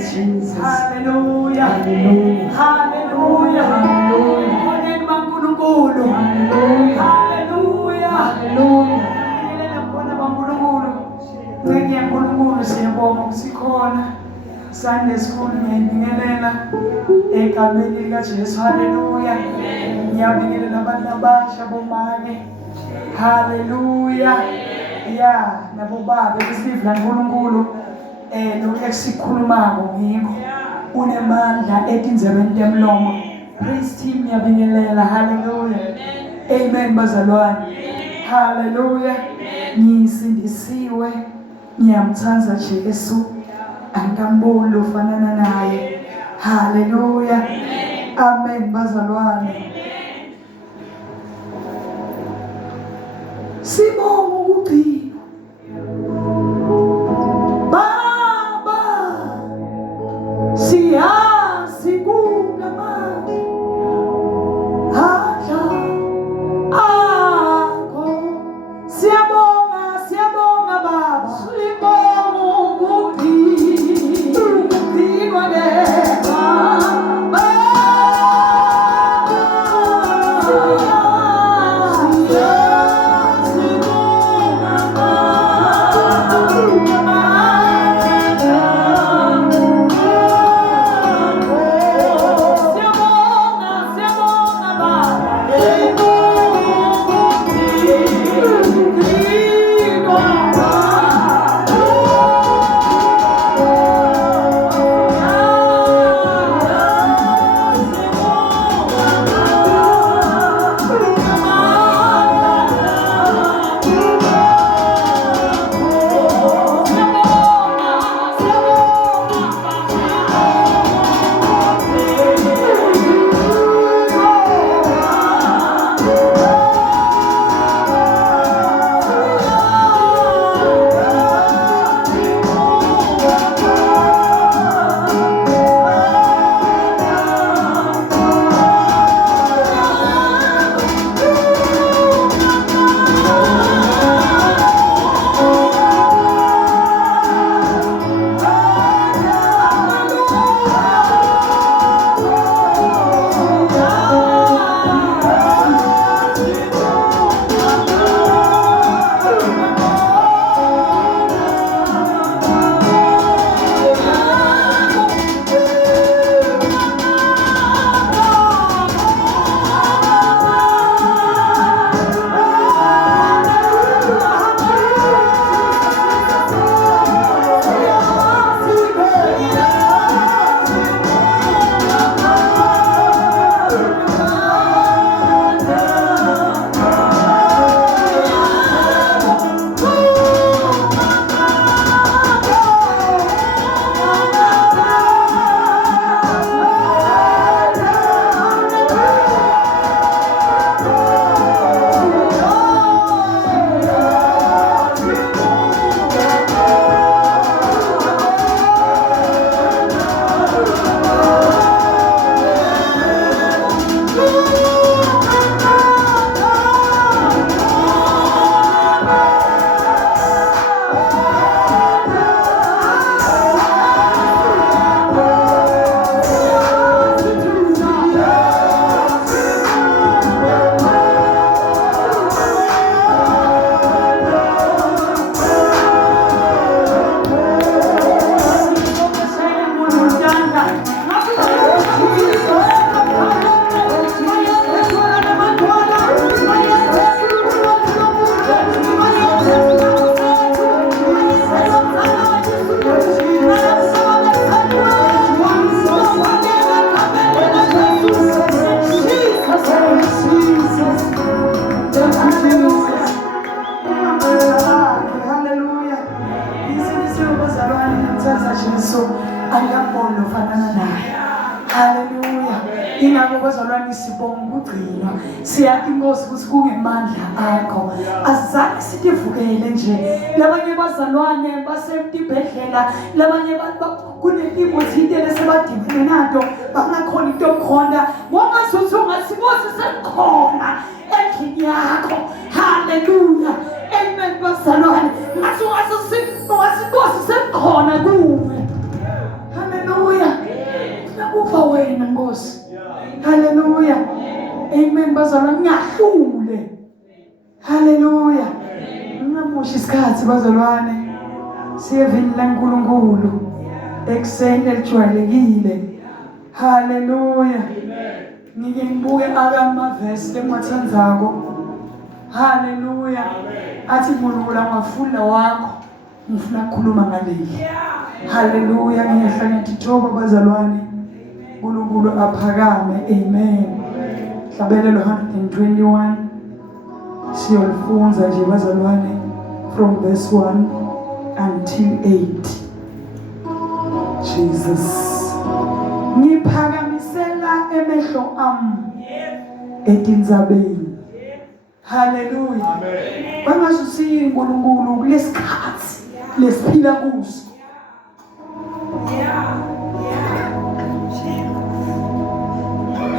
Jesus. Hallelujah. Hallelujah. Hallelujah. Hallelujah. Oneni baNkulunkulu. Hallelujah. Hallelujah. Hallelujah. Ngiyabingelela khona baNkulunkulu. Ngeke yaNkulunkulu siyabonga ukusikhona. Sunday school ngiyabingelela egameni likaJesu. Hallelujah. Ngiyabingelela abantu abasha bomake. Hallelujah. Yeah, nabo baba besivla uNkulunkulu lo esikhulumako ngikho unemandla etinzebeni temlomo. Praise team ngiyabingelela. Hallelujah. Amen bazalwane. Hallelujah. Ngisindisiwe. Ngiyamthanda Jesu. Angamboni ofanana naye. Hallelujah. Amen bazalwane. Sibonga ukugcina Baba, siyazi kunamandla akho. Siyabonga Baba, sibonga ukugcinwa Siyathi Nkosi ukuthi kungemandla akho. Azange sitivukele nje. Labanye bazalwane basemtibhedlela, labanye kunempimo thile lesebadibene nato, bangakhona into yokukhonda. Ngokungazuthi ungasinkosi sekukhona endlini yakho. Hallelujah. Amen bazalwane. Ngathi ungasinkosi sekukhona kuwe. Hallelujah. bazalwane ngiyahlule. Haleluya. Ngingamushi isikhathi bazalwane. Siyevini laNkulunkulu ekseni elijwayelekile. Haleluya. Ngike ngibuke amavesi lengiwathandzako. Haleluya. Athi uNkulunkulu angafunda wakho ngifuna ukukhuluma ngaleli. Haleluya. Ngiyehla ngiyathoba bazalwane. uNkulunkulu aphakame. Amen. Hlabelelo 121 siyolifunza nje bazalwane from verse 1 until 8. Jesus. Ngiphakamisela emehlo ami etinzabeni. Haleluya. Bangasusiyi uNkulunkulu kulesikhathi lesiphila kuso.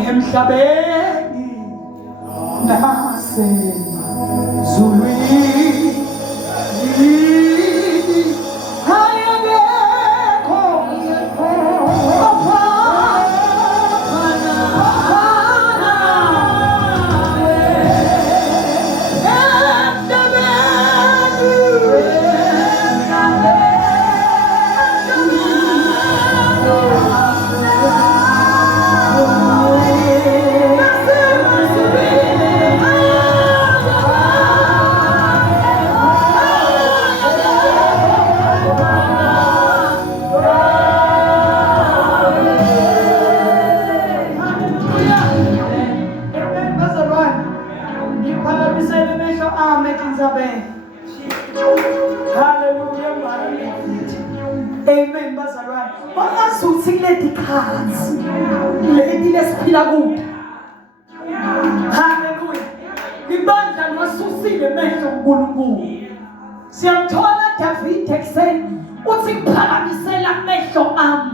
Emhlabeni nasezulwini Amen bazalwane. Bangasuthi kuleti khansi leli lesiphila kude. Haleluya. Ibandla lwasusile emehlo uNkulunkulu. Siyamthola David ekseni uthi ngiphakamisela amehlo ami.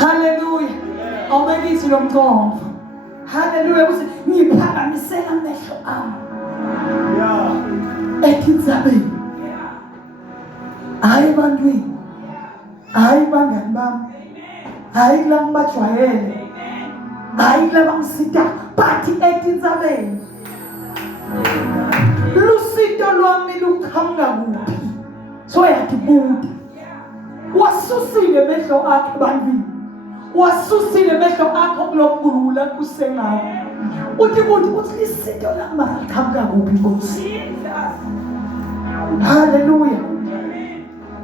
Haleluya. Awubekithi lo mthombo. Haleluya uthi ngiphakamisela amehlo ami. Etinzabeni. Hayi bantwini. Hayi bangani bami. Hayi la ngibajwayele. Hayi la bangisita bathi etinzabeni. Lusito lwami lukhanga kuphi? So yakibuda. Wasusile emehlo akhe bantwini. Wasusile emehlo akho kuloNkulunkulu akusengayo. Uthi lisito lami likhanga kuphi Nkosi? Haleluya.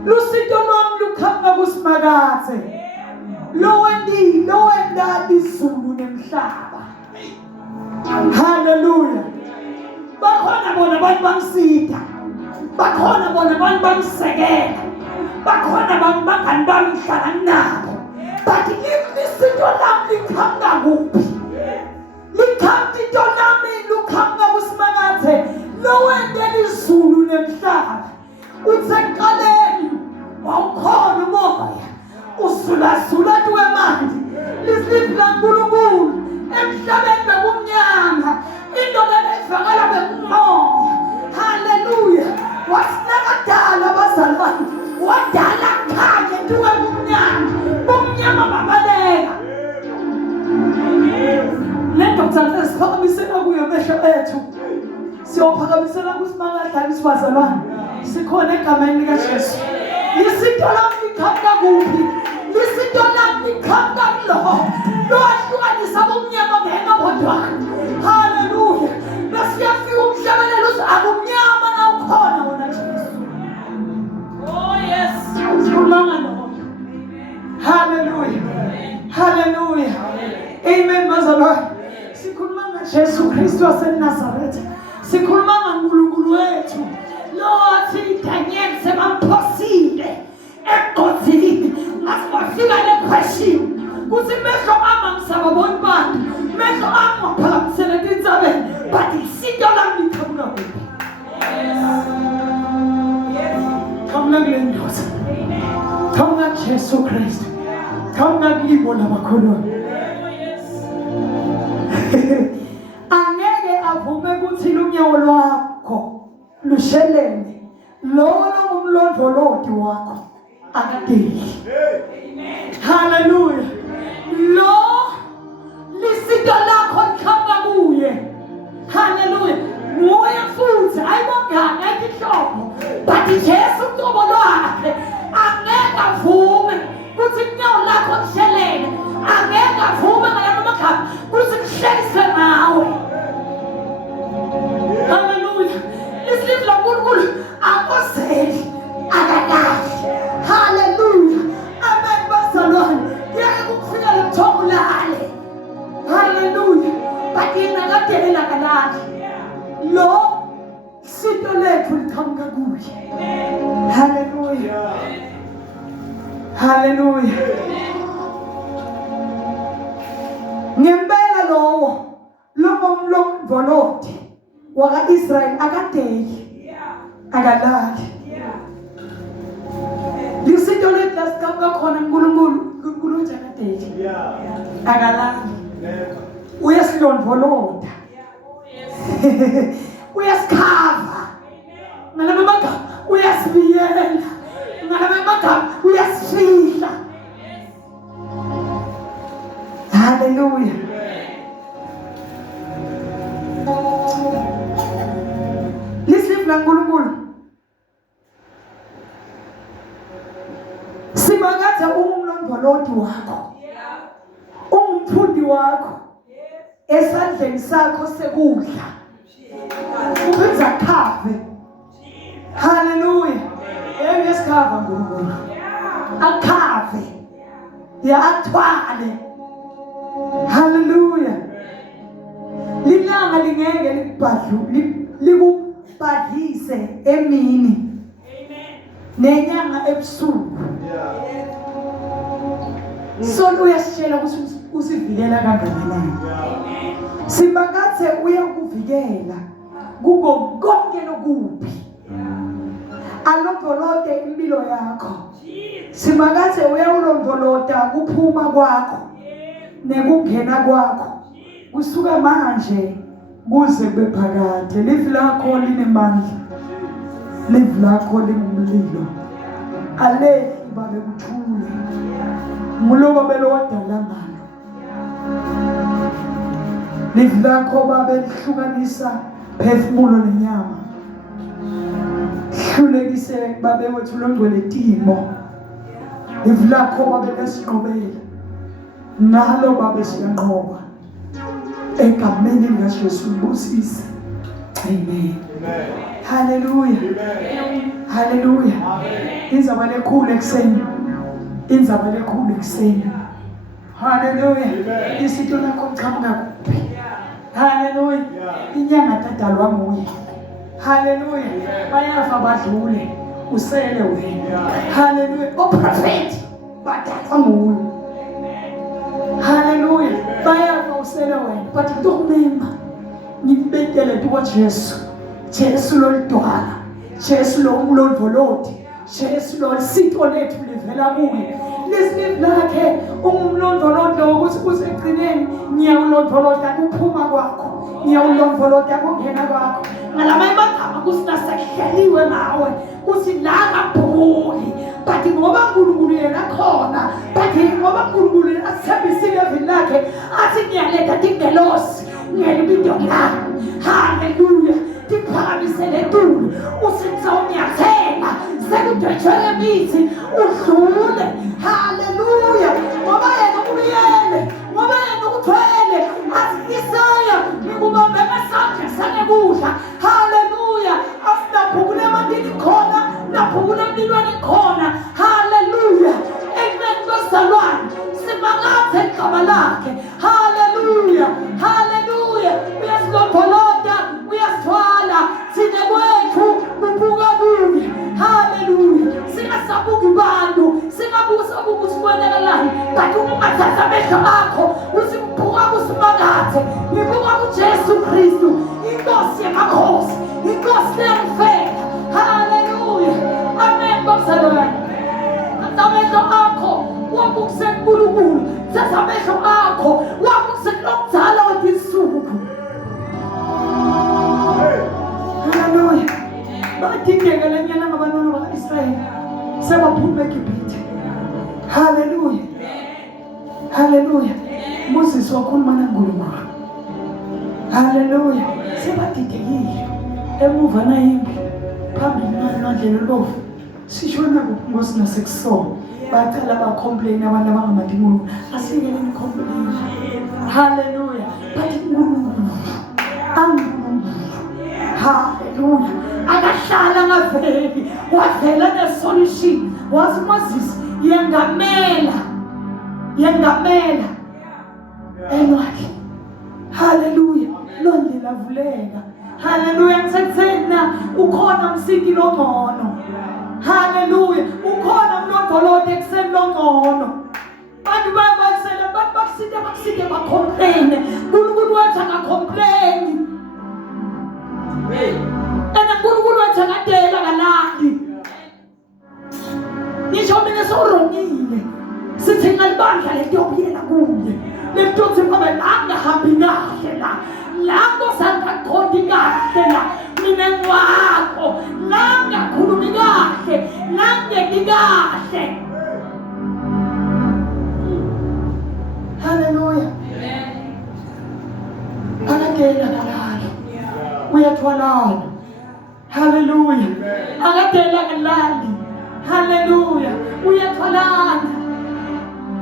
Lusito lwami lukhanga kusimakathe. Lo wenda izulu nemhlaba. Haleluya. Bakhona bona abantu bangisita. Bakhona bona abantu bangisekela. Bakhona abantu bangani bami ngihlala nabo. But lisito lami likhanga kuphi? Likhanga lami lukhanga kusimakathe. Lo wenda izulu nemhlaba. Utsekaleni wawukhona umoya usulazula tuwemanzi lisiphi laNkulunkulu emhlabeni bekumnyama indoda evakala bekumoya. Haleluya. Wasinakadala bazalwane wadala khanye tuwe kumnyama babaleka. Lento kuthanda siphakamisela kuyo amehlo ethu. Siyophakamisela kusimakadala isibazalwane. Sikhona egameni likaJesu. Lisito lami likhanga kuphi? Lisito lami likhanga kulo ahlukanisa ubumnyama ngengabodwana. Haleluya. Nasiyafika umhlabelelo uthi akumnyama na ukhona wona Jesu. Oh yes. Sikhuluma lo. Haleluya. Haleluya. Amen bazalwane. Sikhuluma ngaJesu Kristu waseNazaretha. Sikhuluma ngaNkulunkulu wethu. Lord, Daniel sebamphosile egodini ngasifika lequestion kuthi mehlo ama ngisababona abantu mehlo ama ngaphakamisela tinzabeni but isito lami likhanga kuphi? Khona kule ndoda. Khona Jesu Kristu. Khona kulibo lamakholwa. Angeke avume ukuthi lunyawo lwakho lushelele lo ngumlondoloti wakho akadeli. Haleluya. Lo lisito lakho likhanga kuye Hallelujah. Nguye futhi ayibongani ayihlobo. But Jesu uqobo lwakhe angeke avume kuthi kunyawo lakho kushelele. Angeke avume ngalama magama kuthi kushelise ngawe. Hallelujah. Isiliphu laNkulunkulu akozeli akalahle. Hallelujah. Amen bazalwane. Ngeke kufika lokuthobulale. Hallelujah. But yena kade akalahle. Lo sito lethu liqhamuka kuye. Hallelujah. Hallelujah. Ngempela lowo lomvoloti waka-Israyeli akadeli akalali. Lisito lethu lasiqhamuka khona uNkulunkulu nje akadeli akalali. Uyasilondvolota. Uyasikhava. Ngalama magama uyasibiyela. Ngalama magama uyasifihla. Hallelujah. Lisiphi laNkulunkulu simakatha umlondvoloti wakho. Umfundi wakho esandleni sakho sekudla. Ubenza khave. Hallelujah. Yesikhava Nkulunkulu. Akhave. Athwale. Hallelujah. Lilanga lingeke likubhadlise emini. Nenyanga ebusuku. So uyasitshela ukuthi usivikela kangakanani. Simakathe uyakuvikela kuko konke lokuphi. Alondolote impilo yakho. Simakathe uyawulondolota kuphuma kwakho nekungena kwakho. Kusuka manje kuze bephakade. Live lakho linemandla. Live lakho lingumlilo. Ale babe kuthule. Nguloba belowadala ngalo. Live lakho babe lihlukanisa phefumulo nenyama. Hlulekise babe wethu longcwele timo. Live lakho babe lesiqobela. Nalo babe siyanqoba. Egameni likaJesu ubusise. Amen. Hallelujah. Hallelujah. Inzaba lekhulu ekseni. Inzaba lekhulu ekseni. Hallelujah. Isito lakho liqhamuka kuphi? Hallelujah. Inyanga tadalwa nguye. Hallelujah. Bayafa badlule usele wena. Hallelujah. Oprofeti badalwa nguye. Hallelujah. Bayafa usele wena. But ntomema ngibekele kuJesu. Jesu lo lidwala. Jesu lo umlondvoloti. Jesu lo sito lethu livela kuye. Lisiphi lakhe umlondvoloti ukuthi useqineni ngiyawulondvolota kuphuma kwakho. Ngiyawulondvolota kungena kwakho. Ngalama magama kusinasehleliwe nawe. Uthi la kabhuli. But ngoba uNkulunkulu yena khona. But ngoba uNkulunkulu yena asithembisile evini lakhe athi ngiyaletha tingelosi. Ngiyalibinto ngami. Hallelujah. Tiphakamise letulu. Usithi unyathela. Sekudwetshele mithi udlule. Hallelujah. Ngoba yena ubuyele. Ngoba yena ukuthwele. Athi Isaya ngikubambe ngesandla sanekudla. Hallelujah. Asinaphukule emandini khona. Naphukule emlilweni khona. Hallelujah. Amen bazalwane. Simakathe igama lakhe. Hallelujah. Hallelujah. Uyasilondoloda. Uyasithwala. Thine kwethu kubuka kuye. Hallelujah. Singasabuki bantu. Singabusabuki usibonelelani. Kanti ungathatha amehlo akho. Usimbuka kusimakathe. Ngibuka kuJesu Kristu. Inkosi yamakhosi. Inkosi leyamfela. Hallelujah. Amen bazalwane. Amehlo akho wabukise kuNkulunkulu. Thatha amehlo akho wabukise kulomdala wetisuku. Hallelujah. Badingeka lenyana ngabantwana baka-Israyeli sebaphuma eGibhithe. Hallelujah. Hallelujah. Moses wakhuluma noNkulunkulu. Haleluya. Sebadidekile emuva nayimbi phambili ngandlela lofu sishona kuphi nasekusona bacala bacomplain abantu abangamadimulu asikeleni complain. Haleluya. Bathi uNkulunkulu haleluya akahlala ngaveli wavela nesolution wathi Moses yengamela elwandle. Haleluya. Londlela avuleka. Haleluya. Ngisekutheni ukhona umsiki longcono. Haleluya. Ukhona umlondolozi ekuseni longcono. Bantu bakusela bakuside bacomplain. uNkulunkulu wathi angacomplain. uNkulunkulu wathi angadela kalali. Ngisho mina sorongile. Sithi ngalibandla letiyobuyela kuye. Letiyotsi ngoba langahambi kahle lango sangakhoni kahle mina ngwakho langakhulumi kahle langeki kahle. Haleluya. Akadela kalali uyathwalana. Haleluya. Akadela kalali. Haleluya. Uyathwalana.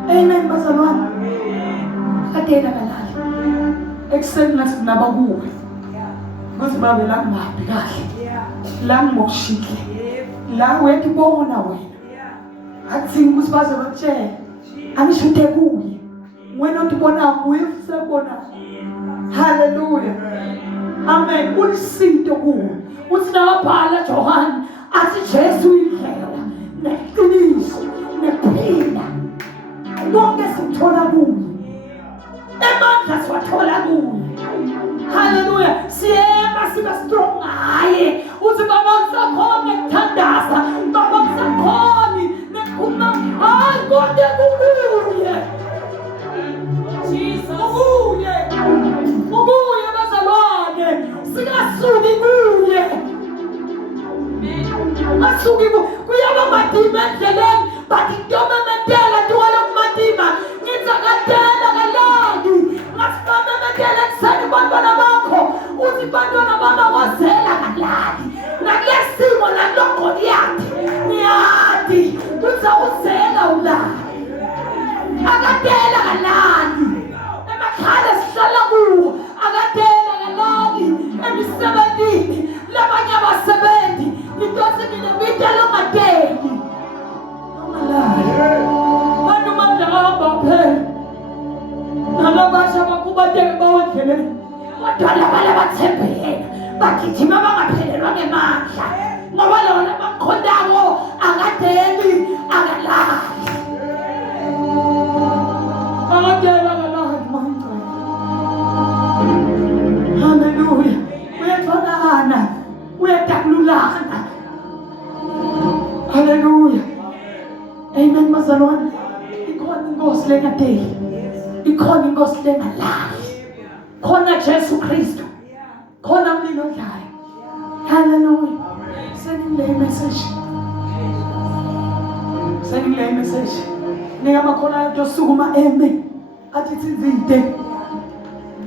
Amen bazalwane. Akadela kalali. Ekuseni nathi nabakuwe kuthi babe la ngaphi kahle la ngimokushikile la uyakubona wena akuthini ukuthi baze bakutshela angishude kuye wena utibona kuye usebona. Haleluya. Amen. Ulisinto kuwe uthi nabhala Johani athi Jesu indlela neqiniso nephila konke sikuthola kuye. Emandla siwathola kuye. Haleluya. Siyema sibe strong ngaye. Uthi baba ngisakhona ukuthandaza. Baba ngisakhona nekhuma. Hayi konke kuye. Jesus. Kuye bazalwane. Sikasuki kuye. Asuki kuyaba madima endleleni. Bathi ntombi mentela tuwala kumadima. Ngizakadela kalali. Ngasifamba mentela kuseni bantwana bakho. Uthi bantwana baba wazela kalali. Nakulesimo nakulongoni yakhe. Niyathi. Uzawuzela ulali. Akadela kalali. Emakhaya sihlala kuwo. Akadela kalali. Emisebenzini. Labanye abasebenzi. Nidose mina bidela ungadeli. Bantu bandahamba phela. Nalabasha bakubateke bawendleleni. Kodwa laba bathembe yena. Bagijima bangaphelelwa ngemandla. Ngoba lona bakhondawo akadeli akalali. Akadela akalali manje. Haleluya. Uyatholakala. Uyadakululana. Haleluya. Amen bazalwane. Ikhona inkosi lengadeli. Ikhona inkosi lengalali. Khona Jesu Kristu. Khona umlilo odlayo. Haleluya. Sending the message. Nika makhona yosukuma eme. Athi tsinzide.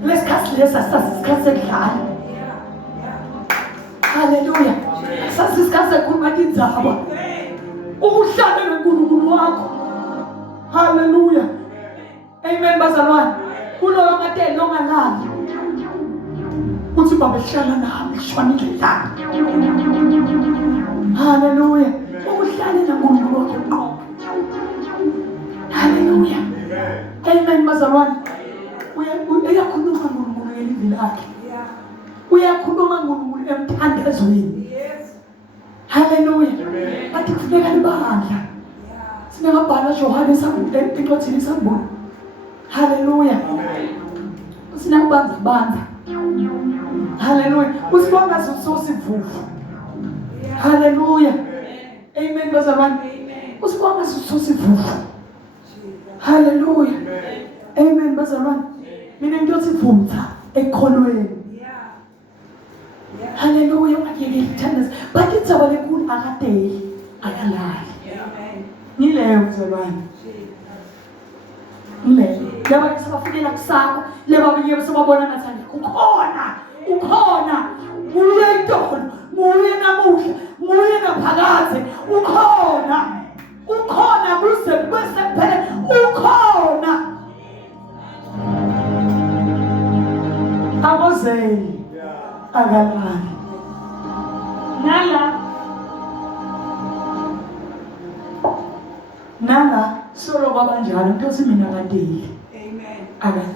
Lesikhathi lesa sasisikhathi sekudlala. Haleluya. Sasisikhathi sekhuluma indzaba. Ukuhlala noNkulunkulu wakho. Haleluya. Amen bazalwane. Kulo amateli longalali. Uthi baba hlala nami shwanile la. Haleluya. Ukuhlala noNkulunkulu wakho qho. Haleluya. Amen bazalwane. Uyakhuluma ngoNkulunkulu ngelizwi lakhe. Uyakhuluma ngoNkulunkulu emthandazweni. Haleluya. Bathi kufuneka libandla. Sinengabhala Johani encwadini sambona. Haleluya. Usinakubanza. Haleluya. Usibonga sosivuvu. Haleluya. Amen bazalwane. Usibonga sosivuvu. Haleluya. Amen bazalwane. Mina ngiyothi vumtha ekholweni. Haleluya. Ungakele ithandaza. Bathi indzaba lenkulu akadeli akalali. Nileyo bazalwane. ngilele laba sibafikela kusaba laba benye besibabona ngathi ukhona nguye intolo nguye namuhla nguye naphakade ukhona kuze bese kuphela ukhona abozeli akalali nala solo kwabanjalo ntosi mina kadeli amen